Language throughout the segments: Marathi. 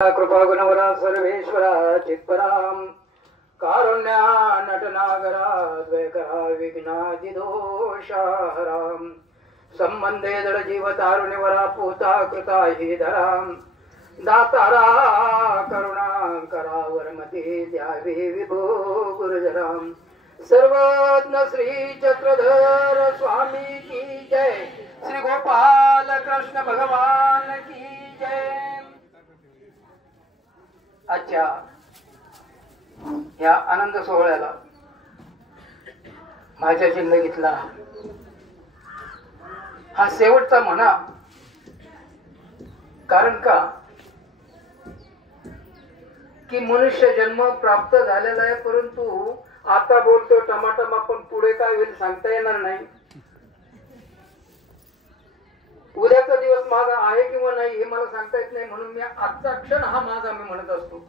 कृपा गुणवरा सर्वेश्वरा चित्पराम कारुण्या नटनागरा द्वैकरा विघ्नादि दोषाहराम संबंधे दृढ जीव तारुण्यवरा पूता कृता हि धराम दातारा करुणा वरमती द्यावी विभो गुरुजराम सर्वज्ञ श्री चक्रधर स्वामी की जय, श्री गोपाल कृष्ण भगवान की जय। आजच्या या आनंद सोहळ्याला माझ्या जिंदगीतला हा शेवटचा म्हणा, कारण का की मनुष्य जन्म प्राप्त झालेला आहे, परंतु आता बोलतो टमाटमा, पण पुढे काय होईल सांगता येणार नाही। उद्याचा दिवस माझा आहे किंवा नाही हे मला सांगता येत नाही, म्हणून मी आजचा क्षण हा माझा मी म्हणत असतो।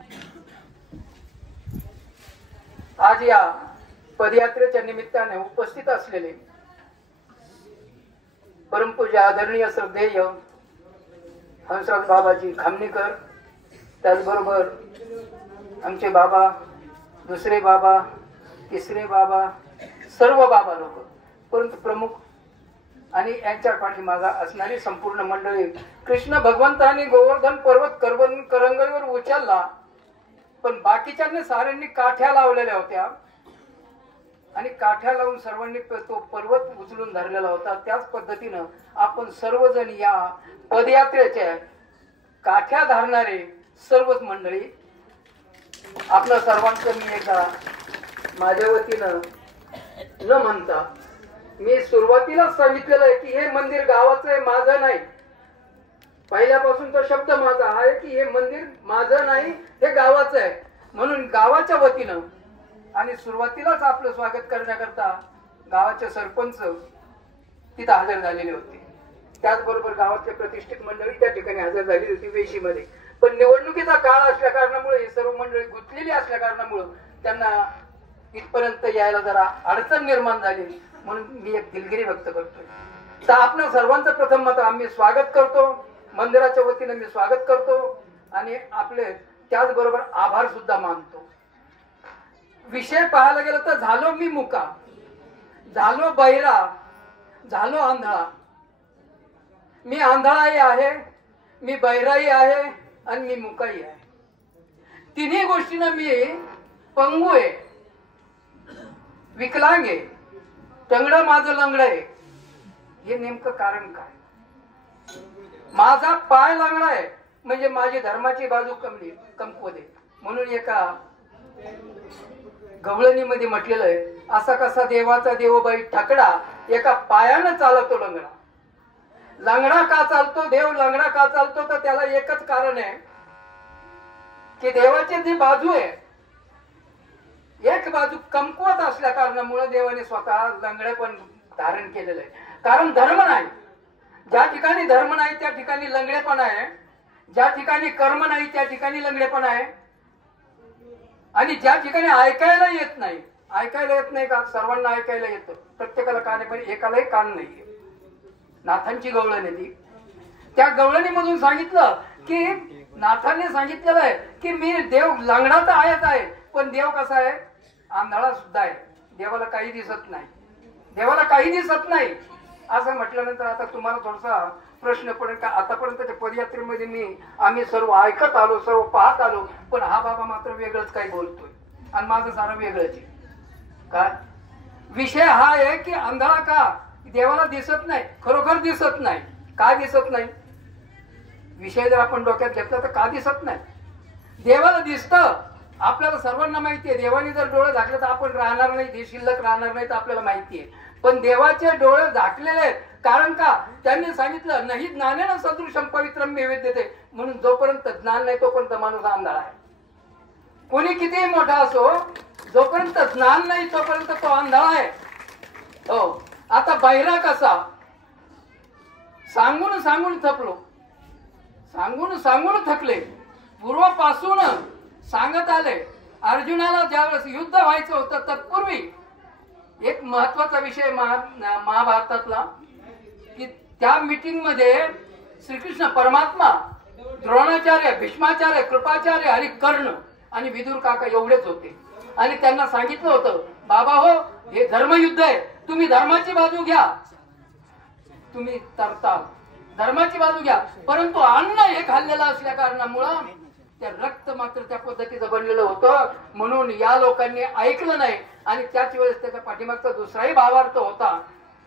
आज या पदयात्रेच्या निमित्ताने उपस्थित असलेले परमपूज्य आदरणीय श्रद्धेय हंसराज बाबाजी खामणेकर, त्याचबरोबर आमचे बाबा, दुसरे बाबा, तिसरे बाबा, सर्व बाबा लोक, परंतु प्रमुख आणि यांच्या पाठीमागा असणारी संपूर्ण मंडळी, कृष्ण भगवंतांनी गोवर्धन पर्वत करंगळीवर उचलला, पण बाकीच्यांनी साऱ्यांनी काठ्या लावलेल्या होत्या आणि काठ्या लावून सर्वांनी तो पर्वत उचलून धरलेला होता। त्याच पद्धतीनं आपण सर्वजण या पदयात्रेच्या काठ्या धरणारे सर्वच मंडळी, आपल्या सर्वांचं मी एकदा माझ्या वतीनं न म्हणता, मी सुरुवातीलाच सांगितलेलं आहे की हे मंदिर गावाचं आहे, माझं नाही। पहिल्यापासून तो शब्द माझा आहे की हे मंदिर माझं नाही, हे गावाचं आहे। म्हणून गावाच्या वतीनं आणि सुरुवातीलाच आपलं स्वागत करण्याकरता गावाचे सरपंच तिथं हजर झालेले होते, त्याचबरोबर गावातले प्रतिष्ठित मंडळी त्या ठिकाणी हजर झालेली होती वेशीमध्ये। पण निवडणुकीचा काळ असल्या कारणामुळे ही सर्व मंडळी गुंतलेली असल्या कारणामुळे त्यांना इथपर्यंत यायला जरा अडचण निर्माण झाली, म्हणून मी एक दिलगिरी व्यक्त करतोय। तर आपल्या सर्वांचं प्रथम मात्र आम्ही स्वागत करतो, मंदिराच्या वतीने मी स्वागत करतो आणि आपले त्याचबरोबर आभार सुद्धा मानतो। विषय पाहायला गेलं तर झालो मी मुका, झालो बहिरा, झालो आंधळा। मी आंधळाही आहे, मी बहिराही आहे आणि मी मुकाही आहे। तिन्ही गोष्टींना मी पंगू आहे, विकलांग आहे, टंगडं माझं लंगड आहे। हे नेमकं कारण काय? माझा पाय लंगडा आहे म्हणजे माझी धर्माची बाजू कमकुवत आहे। म्हणून एका गवळणीमध्ये म्हटलेलं आहे, असा कसा देवाचा देवबाई ठकडा, एका पायानं चालतो लंगडा। लंगडा का चालतो देव, लंगडा का चालतो, तर त्याला एकच कारण आहे की देवाची जी बाजू आहे, एक बाजू कमकुवत असल्या कारणामुळे देवाने स्वतः लंगडे पण धारण केलेलं आहे। कारण धर्म नाही, ज्या ठिकाणी धर्म नाही त्या ठिकाणी लंगडेपणा आहे, ज्या ठिकाणी कर्म नाही त्या ठिकाणी लंगडेपणा आहे, आणि ज्या ठिकाणी ऐकायला येत नाही, ऐकायला येत नाही का? सर्वांना ऐकायला येतं, प्रत्येकाला कान आहे पण एकालाही कान नाहीये। नाथांची गवळण आहे ती, त्या गवळणीमधून सांगितलं की नाथांनी सांगितलेलं आहे की मी देव लंगडा तर आहेच आहे, पण देव कसा आहे? आंधळा सुद्धा आहे। देवाला काही दिसत नाही, देवाला काही दिसत नाही असं म्हटल्यानंतर आता तुम्हाला थोडासा प्रश्न पडेल का, आतापर्यंतच्या पदयात्रेमध्ये आम्ही सर्व ऐकत आलो, सर्व पाहत आलो, पण हा बाबा मात्र वेगळंच काही बोलतोय आणि माझं सारं वेगळंच आहे। काय विषय हा आहे की आंधळा का? देवाला दिसत नाही, खरोखर दिसत नाही। का दिसत नाही? विषय जर आपण डोक्यात घेतला तर का दिसत नाही? देवाला दिसतं, आपल्याला सर्वांना माहिती आहे। देवाने जर डोळे झाकले तर आपण राहणार नाही, ते शिल्लक राहणार नाही, तर आपल्याला माहिती आहे। पण देवाचे डोळे झाकलेले आहेत, कारण का? त्यांनी सांगितलं नाही ज्ञानेन सदृशम पवित्रम मे विद्यते, म्हणून जोपर्यंत ज्ञान नाही तोपर्यंत माणूस आंधळा आहे। कोणी कितीही मोठा असो, जोपर्यंत ज्ञान नाही तोपर्यंत तो आंधळा आहे। हो, आता बहिरा कसा? सांगून सांगून थकलो, सांगून सांगून थकले, पूर्वापासून सांगत आले। अर्जुनाला ज्यावेळेस युद्ध व्हायचं होतं तत्पूर्वी एक महत्वाचा विषय महाभारतातला, की त्या मीटिंग मध्ये श्रीकृष्ण परमात्मा द्रोणाचार्य, भीष्माचार्य, कृपाचार्य आणि कर्ण आणि विदुर काका एवढेच होते. आणि त्यांना सांगितलं होतं, बाबा हो, हे धर्मयुद्ध आहे, तुम्ही धर्माची बाजू घ्या, तुम्ही तरताल, धर्माची बाजू घ्या. परंतु अन्न हे खाल्लेलं असल्या कारणामुळं त्या रक्त मात्र त्या पद्धतीचं बनलेलं होतं, म्हणून या लोकांनी ऐकलं नाही. आणि त्याच वेळेस त्याच्या पाठीमागचा दुसराही भावार्थ होता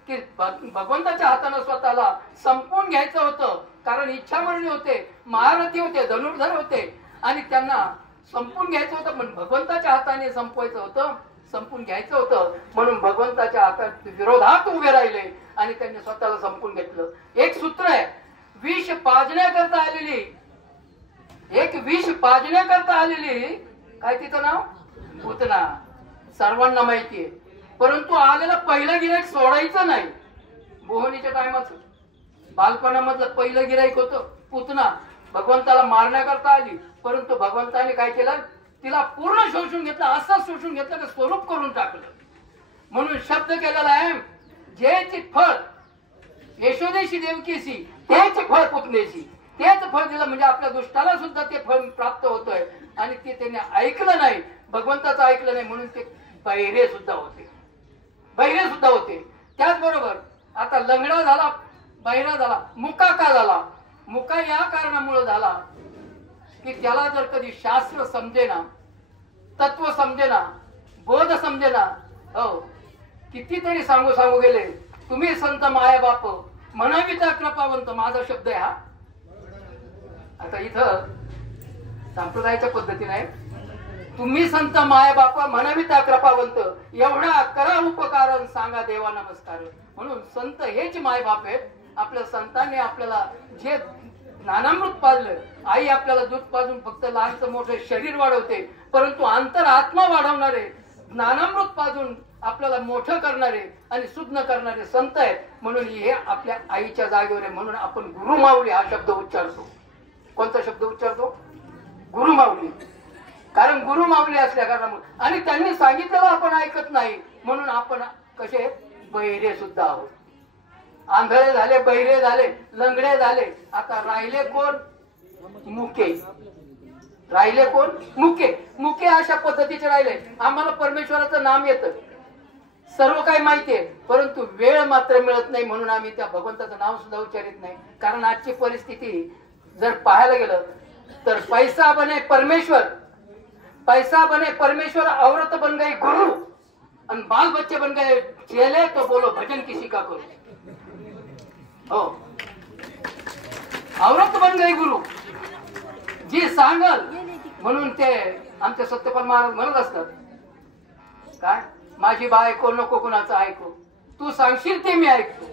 की भगवंताच्या हाताने स्वतःला संपवून घ्यायचं होतं, कारण इच्छामरणी होते, महारथी होते, धनुर्धर होते आणि त्यांना संपून घ्यायचं होतं. पण भगवंताच्या हाताने संपवायचं होतं, संपून घ्यायचं होतं, म्हणून भगवंताच्या हातात विरोधात उभे राहिले आणि त्यांनी स्वतःला संपून घेतलं. एक सूत्र आहे, विष पाजण्याकरता आलेली, एक विष पाजण्याकरता आलेली, काय तिचं नाव, पूतना, सर्वांना माहितीये. परंतु आलेलं पहिलं गिराईक सोडायचं नाही. बोहनीच्या टायमाचं बालपणामधलं पहिलं गिराईक होतं पूतना. भगवंताला मारण्याकरता आली, परंतु भगवंताने काय केलं, तिला पूर्ण शोषून घेतलं, असं शोषून घेतलं की स्वरूप करून टाकलं. म्हणून शब्द केलेला आहे, जेची फळ यशोदेशी देवकीशी तेच फळ पुतनेशी, तेच फळ दिलं. म्हणजे आपल्या दुष्टाला सुद्धा ते फळ प्राप्त होतोय. आणि ते त्याने ऐकलं नाही, भगवंताचं ऐकलं नाही, म्हणून ते बहिरे सुद्धा होते, बहिरे सुद्धा होते. त्याचबरोबर आता लंगडा झाला, बहिरा झाला, मुका का झाला, मुका या कारणामुळे झाला की त्याला जर कधी शास्त्र समजेना, तत्व समजेना, बोध समजेना, हो कितीतरी सांगू गेले, तुम्ही संत माया बाप म्हणाविता कृपावंत, माझा शब्द आहे हा. आता इथं संप्रदायाच्या पद्धतीने आहे, तुम्ही संत माया बापा म्हणाविता कृपावंत, एवढा करा उपकार सांगा देवा नमस्कार. म्हणून संत हेच माय बाप आहेत. आपल्या संतांनी आपल्याला जे ज्ञानामृत पाजलं, आई आपल्याला दूध पाजून फक्त लहानचं मोठं शरीर वाढवते, परंतु अंतर आत्मा वाढवणारे, ज्ञानामृत पाजून आपल्याला मोठं करणारे आणि सुज्ञ करणारे संत आहेत. म्हणून हे आपल्या आईच्या जागेवर आहे. म्हणून आपण गुरुमाऊली हा शब्द उच्चारतो. कोणता शब्द उच्चारतो? गुरुमाऊली. कारण गुरुमाऊली असल्या कारणामुळे, आणि त्यांनी सांगितलेलं आपण ऐकत नाही, म्हणून आपण कसे बहिरे सुद्धा आहोत. आंधळे झाले, बहिरे झाले, लंगडे झाले, आता राहिले कोण? मुके. राहिले कोण? मुके. मुके अशा पद्धतीचे राहिले. आम्हाला परमेश्वराचं नाम येतं, सर्व काही माहितीये, परंतु वेळ मात्र मिळत नाही, म्हणून आम्ही त्या भगवंताचं नाव सुद्धा उच्चारित नाही. कारण आजची परिस्थिती जर पाहायला गेलं तर पैसा बने परमेश्वर, पैसा बने परमेश्वर, औरत बन गई गुरु, आणि बाल बच्चे बन गए चेले, तो बोलो भजन किसी का करो. हो, औरत बन गई गुरु, जी सांगल. म्हणून ते आमचे सत्यपाल महाराज म्हणत असतात, काय, माझी बायको नको कुणाचं ऐकू, तू सांगशील ते मी ऐकतो.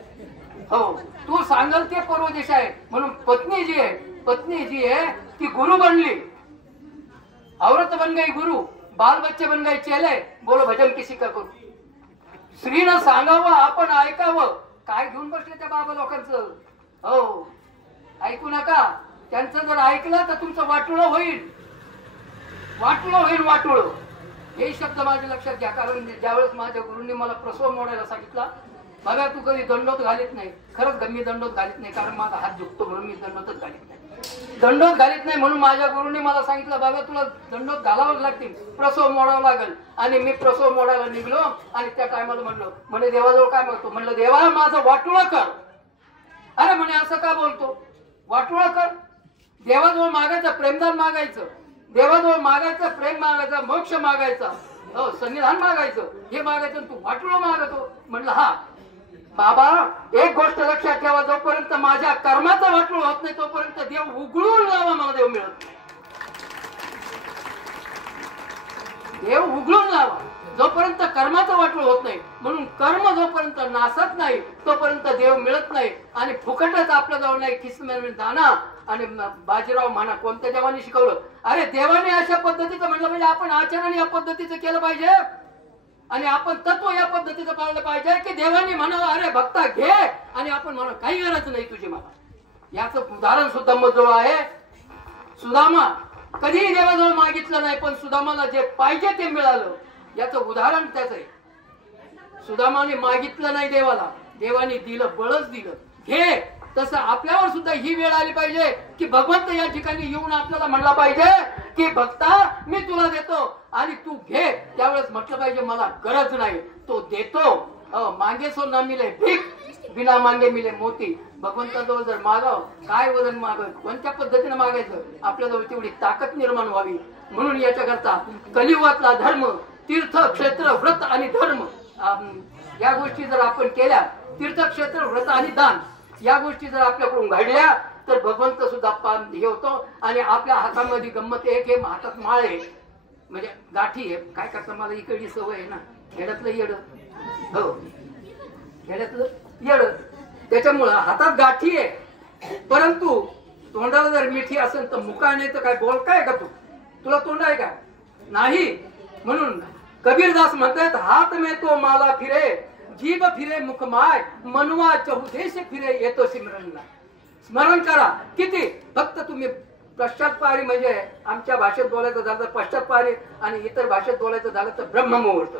हो, तू सांगल ते पूर्व दिशा आहे. म्हणून पत्नी जी आहे, पत्नी जी आहे ती गुरु बनली. औरत बन गई गुरु, बाल बच्चे बन गए चेले, बोलो भजन किसी का करू. स्त्रीनं सांगावं, आपण ऐकावं. काय घेऊन बसले त्या बाबा लोकांचं? हो, ऐकू नका. त्यांचं जर ऐकलं तर तुमचं वाटुळं होईल, वाटुळं होईल, वाटुळं. हे शब्द माझ्या लक्षात घ्या. कारण ज्यावेळेस माझ्या गुरूंनी मला प्रसव मोडायला सांगितला, बघा तू कधी दंडोत घालीत नाही. खरंच मी दंडोत घालीत नाही, कारण माझा हात दुखतो म्हणून मी दंडोतच घालीत नाही. दंडोत घालीत नाही म्हणून माझ्या गुरूंनी मला सांगितलं, बाबा तुला दंडोत घालावंच लागतील, प्रसव मोडावं लागेल. आणि मी प्रसव मोडायला निघलो आणि त्या टायमाला म्हणलो, म्हणे देवाजवळ काय मागतो? म्हणलं, देवा माझं वाटुळं कर. अरे म्हणे असं का बोलतो? वाटुळं कर. देवाजवळ मागायचं, प्रेमदान मागायचं, देवाजवळ मागायचं, प्रेम मागायचं, मोक्ष मागायचा, हो सन्निधान मागायचं, हे मागायचं, तू वाटुळं मागतो. म्हणलं हा बाबा, एक गोष्ट लक्षात ठेवा, जोपर्यंत माझ्या कर्माचं वाटूळ होत नाही तोपर्यंत देव उघडून लावा मला देव मिळत नाही. देव उघडून लावा जोपर्यंत कर्माचं वाटूळ होत नाही. म्हणून कर्म जोपर्यंत नासत नाही तोपर्यंत देव मिळत नाही. आणि फुकटच आपल्या जवळ नाही, किसमेल दाना. आणि बाजीराव म्हणा कोणत्या देवाने शिकवलं? अरे देवाने अशा पद्धतीचं म्हणलं म्हणजे आपण आचरण या पद्धतीचं केलं पाहिजे, आणि आपण तत्व या पद्धतीचं पाळलं पाहिजे की देवानी म्हणावं अरे भक्ता घे, आणि आपण म्हणा काही गरज नाही तुझी मला. याचं उदाहरण सुद्धा मजवळ आहे. सुदामा कधीही देवाजवळ मागितलं नाही, पण सुदामाला जे पाहिजे ते मिळालं. याचं उदाहरण त्याच आहे. सुदामाने मागितलं नाही देवाला, देवाने दिलं, बळच दिलं. घे तसं आपल्यावर सुद्धा ही वेळ आली पाहिजे की भगवंत या ठिकाणी येऊन आपल्याला म्हणला पाहिजे की भक्ता मी तुला देतो आणि तू घे. त्यावेळेस म्हटलं पाहिजे मला गरज नाही, तो देतो. मागे सो न मिले भीक, बिना मागे मिले मोती. भगवंताजवळ जर मागाव, काय वजन मागत, कोणत्या पद्धतीने मागायचं, आपल्याजवळ तेवढी ताकद निर्माण व्हावी. म्हणून याच्याकरता कलियुगातला धर्म, तीर्थ क्षेत्र व्रत आणि धर्म या गोष्टी जर आपण केल्या, तीर्थक्षेत्र व्रत आणि दान या गोष्टी जर आपल्याकडून घडल्या तर भगवंत सुद्धा हे होतो. आणि आपल्या हातामध्ये गंमत एक आहे, हातात माळ आहे म्हणजे गाठी आहे. काय करता मला इकडची सवय आहे ना, खेड्यातलं येड, हो खेड्यातलं येड, त्याच्यामुळं हातात गाठी आहे. परंतु तोंडाला जर मिठी असेल तर मुका नाही तर काय बोल काय का तू, तुला तोंड आहे का नाही. म्हणून कबीरदास म्हणतात हात में तो माला फिरे, जीभ फिरे मुख माय, मनवा चहुदेश फिरे येतो सिमरन. स्मरण करा किती. फक्त तुम्ही पश्चातपारी म्हणजे आमच्या भाषेत बोलायचं झालं तर पश्चातपारी आणि इतर भाषेत बोलायचं झालं तर ब्रह्ममुहूर्त.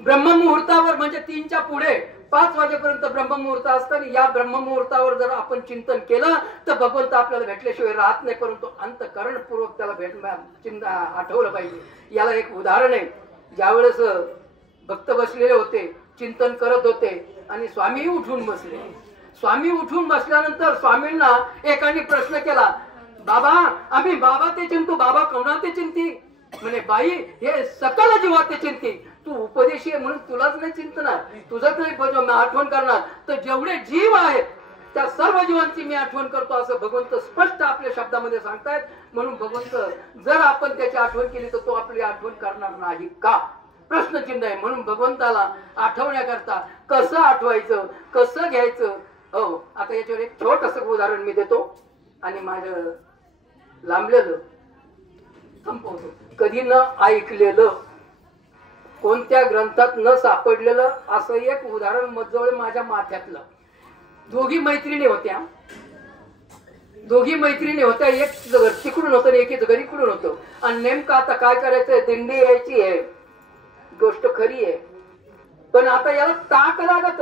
ब्रह्ममुहूर्तावर म्हणजे 3च्या पुढे 5 वाजेपर्यंत ब्रह्ममुहूर्त असताना या ब्रह्ममुहूर्तावर जर आपण चिंतन केलं तर भगवंत आपल्याला भेटल्याशिवाय राहत नाही. परंतु अंतःकरणपूर्वक त्याला आठवलं पाहिजे. याला एक उदाहरण आहे. ज्यावेळेस भक्त बसलेले होते, चिंतन करत होते आणि स्वामी उठून बसले. स्वामी उठून बसल्यानंतर स्वामींना एकाने प्रश्न केला, बाबा आम्ही बाबा ते चिंतू, बाबा कोणा ते चिंती. म्हणे बाई हे सकल जीवा ते चिंती, तू उपदेशी आहे म्हणून तुलाच नाही चिंतणार, तुझंच नाही आठवण करणार, तर जेवढे जीव आहेत त्या सर्व जीवांची मी आठवण करतो असं भगवंत स्पष्ट आपल्या शब्दामध्ये सांगतायत. म्हणून भगवंत जर आपण त्याची आठवण केली तर तो आपली आठवण करणार नाही का, प्रश्नचिन्ह आहे. म्हणून भगवंताला आठवण्याकरता कसं आठवायचं, कसं घ्यायचं. हो आता याच्यावर एक छोटंसं उदाहरण मी देतो आणि माझं लांबलेलं संपवतो. कधी न ऐकलेलं, कोणत्या ग्रंथात न सापडलेलं असं एक उदाहरण मजवळ माझ्या माथ्यातलं. दोघी मैत्रिणी होत्या, एक घर तिकडून होतं आणि एकीच घर इकडून होतं. आणि नेमकं आता काय करायचंय, दिंडी यायची आहे, गोष्ट खरी आहे, पण आता याला ताक लागत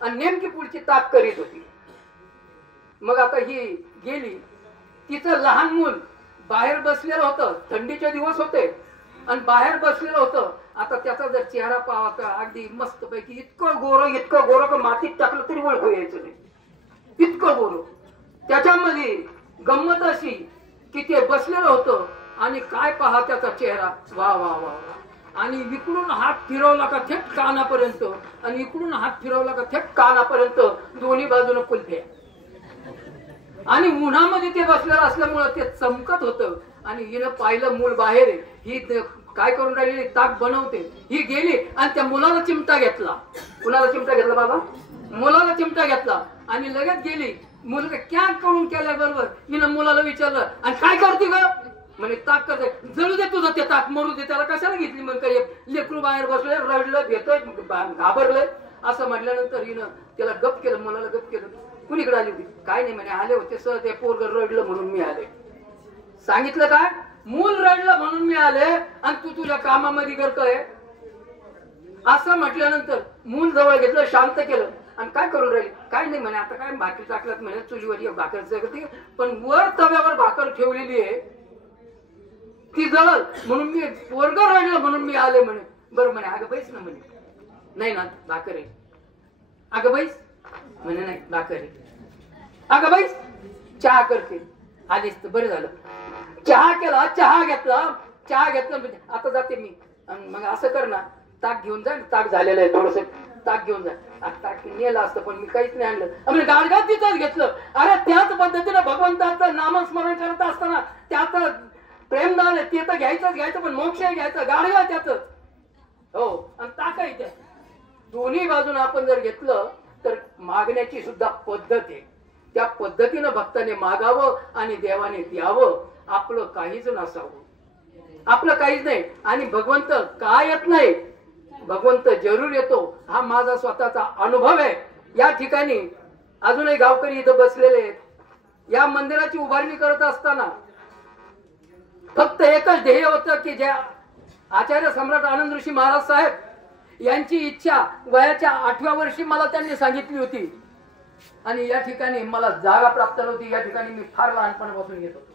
आणि नेमकी पुढची ताक करीत होती. मग आता ही गेली, तिचं लहान मूल बाहेर बसलेलं होतं, थंडीचे दिवस होते आणि बाहेर बसलेलं होतं. आता त्याचा जर चेहरा पाहावा अगदी मस्त पैकी इतकं गोरं का मातीत टाकलं तरी ओळखू यायचं नाही, इतकं गोरं. त्याच्यामध्ये गंमत अशी की ते बसलेलं होतं आणि काय पहा त्याचा चेहरा, वा वा वा. आणि इकडून हात फिरवला का थेट कानापर्यंत आणि इकडून हात फिरवला का थेट कानापर्यंत, दोन्ही बाजूने कुल्फे. आणि उन्हामध्ये ते बसलेलं असल्यामुळं ते चमकत होतं. आणि हिनं पाहिलं मूल बाहेर आहे, ही काय करून राहिली, ताक बनवते. ही गेली आणि त्या मुलाला चिमटा घेतला. कुणाला चिमटा घेतला बाबा, मुलाला चिमटा घेतला आणि लगेच गेली. मुलगा क्या करून केल्याबरोबर हिनं मुलाला विचारलं, आणि काय करते ग, म्हणे ताक करते. जळू दे तुझं ते ताक, मरू दे, त्याला कशाला घेतली. मग काही लेकरू बाहेर बसले, रडलं, घेतोय, घाबरलंय. असं म्हटल्यानंतर हिनं त्याला गप केलं, मुलाला गप केलं. कुणीकडे आली होती, काय नाही म्हणे, आले होते सर, ते पोरग रडलं म्हणून मी आले. सांगितलं काय, मूल रडलं म्हणून मी आले आणि तू तुझ्या कामामध्ये करतोय. असं म्हटल्यानंतर मूल जवळ घेतलं, शांत केलं आणि काय करून राहिली, काय नाही म्हणे, आता काय भाकरी टाकल्यात म्हणे, चुलीवर एक भाकर करते, पण वर तव्यावर भाकर ठेवलेली आहे ती जळल म्हणून मी, पोरग रडलं म्हणून मी आले म्हणे. बरं म्हणे, अगं बैस ना म्हणे, नाही ना भाकर आहे. अगं बैस म्हणे, नाही भाकर आहे. अगं बैस चहा करते. आलीस तर बरं झालं. चहा केला, चहा घेतला आता जाते मी. मग असं कर ना, ताक घेऊन जा, ताक झालेलं आहे थोडस, ताक घेऊन जा. ताक नेलं असतं पण मी काहीच नाही आणलं. म्हणजे गाडगात तिथंच घेतलं. अरे त्याच पद्धतीने भगवंताचं नामस्मरण करत असताना त्याचं प्रेमदान आहे ते तर घ्यायचं पण मोक्ष घ्यायचं, गाडगा त्याच. हो आणि ताक आहे त्या दोन्ही बाजून आपण जर घेतलं तर मागण्याची सुद्धा पद्धत आहे. त्या पद्धतीनं भक्ताने मागावं आणि देवाने द्यावं. आपलं काहीच नसावं, आपलं काहीच नाही. आणि भगवंत काय येत नाही, भगवंत जरूर येतो. हा माझा स्वतःचा अनुभव आहे. या ठिकाणी अजूनही गावकरी इथं बसलेले आहेत. या मंदिराची उभारणी करत असताना फक्त एकच ध्येय होतं की ज्या आचार्य सम्राट आनंद ऋषी महाराज साहेब यांची इच्छा वयाच्या 8व्या वर्षी मला त्यांनी सांगितली होती आणि या ठिकाणी मला जागा प्राप्त नव्हती. या ठिकाणी मी फार लहानपणापासून येत होतो,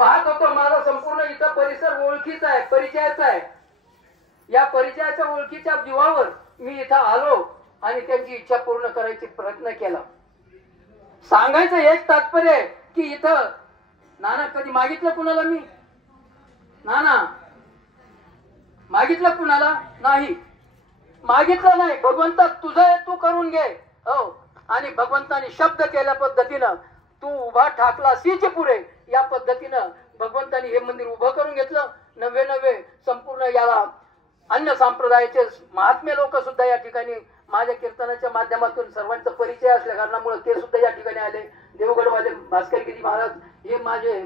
पाहत होतो. माझा संपूर्ण इथं परिसर ओळखीचा आहे, परिचयाचा आहे. या परिचयाच्या ओळखीच्या जीवावर मी इथं आलो आणि त्यांची इच्छा पूर्ण करायची प्रयत्न केला. सांगायचं एक तात्पर्य आहे की इथं नाना कधी मागितलं कुणाला मी? नाना मागितलं कुणाला नाही, मागितलं नाही. भगवंता तुझं आहे तू करून घे. हो, आणि भगवंताने शब्द केल्या पद्धतीनं तू उभा ठाकला सीचे पुरे, या पद्धतीनं भगवंताने हे मंदिर उभं करून घेतलं. 99 संपूर्ण याला अन्य संप्रदायाचे महात्मे लोक सुद्धा या ठिकाणी माझ्या कीर्तनाच्या माध्यमातून सर्वांचा परिचय असल्या कारणामुळे ते सुद्धा या ठिकाणी आले. देवगडवाले भास्करगिरी महाराज हे माझे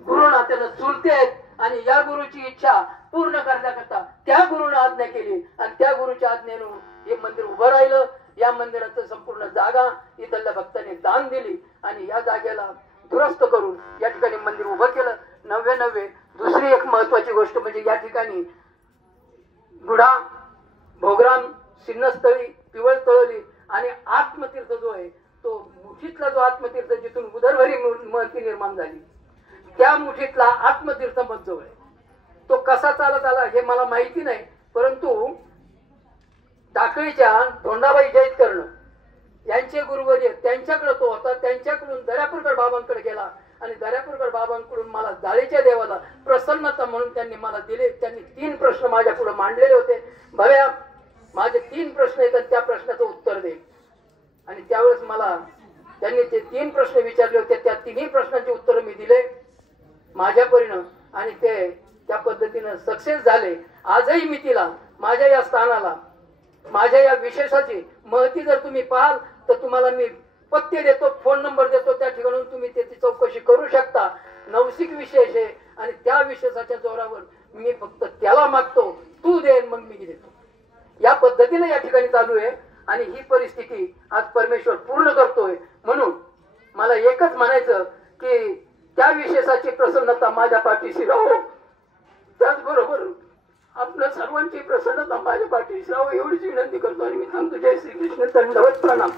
गुरु नात्याला चुलते आहेत आणि या गुरुची इच्छा पूर्ण करण्याकरता त्या गुरुने आज्ञा केली आणि त्या गुरुच्या आज्ञेनं हे मंदिर उभं राहिलं. या मंदिराचं संपूर्ण जागा इथल्या भक्तांनी दान दिली आणि या जागेला दुरुस्त करून या ठिकाणी मंदिर उभं केलं. 99 दुसरी एक महत्वाची गोष्ट म्हणजे या ठिकाणी गुढा, भोगराम, सिन्नस्थळी, पिवळ तळली आणि आत्मतीर्थ जो आहे तो मुठीतला जो आत्मतीर्थ जिथून उदरभरी महती निर्माण झाली त्या मुठीतला आत्मतीर्थ मत जो आहे तो कसा चालत आला हे मला माहिती नाही, परंतु टाकळीच्या धोंडाबाई जयतकर्ण यांचे गुरुवर्य त्यांच्याकडे तो होता. त्यांच्याकडून दर्यापूरकर बाबांकडे गेला आणि दर्यापूरकर बाबांकडून मला जाळीच्या देवाला प्रसन्नता म्हणून त्यांनी मला दिले. त्यांनी 3 प्रश्न माझ्या पुढे मांडलेले होते. भव्या माझे 3 प्रश्न आहेत आणि त्या प्रश्नाचं उत्तर दे. आणि त्यावेळेस मला त्यांनी ते 3 प्रश्न विचारले होते. त्या 3ही प्रश्नांची उत्तर मी दिले माझ्या परीनं आणि ते त्या पद्धतीनं सक्सेस झाले. आजही मी तिला माझ्या या स्थानाला माझ्या या विशेषाची महती जर तुम्ही पाहाल तर तुम्हाला मी पत्ते देतो, फोन नंबर देतो, त्या ठिकाणी तुम्ही त्याची चौकशी करू शकता. नवसिक विशेष आहे आणि त्या विशेषाच्या जोरावर मी फक्त त्याला मागतो, तू दे मग मी देतो. या पद्धतीने या ठिकाणी चालू आहे आणि ही परिस्थिती आज परमेश्वर पूर्ण करतोय. म्हणून मला एकच म्हणायचं की त्या विशेषाची प्रसन्नता माझ्या पाठीशी राहो, त्याचबरोबर आपल्या सर्वांची प्रसन्नता माझ्या पाठीशी राहो एवढीच विनंती करतो आणि मी थांबतो. जय श्रीकृष्ण, दंडवत प्रणाम.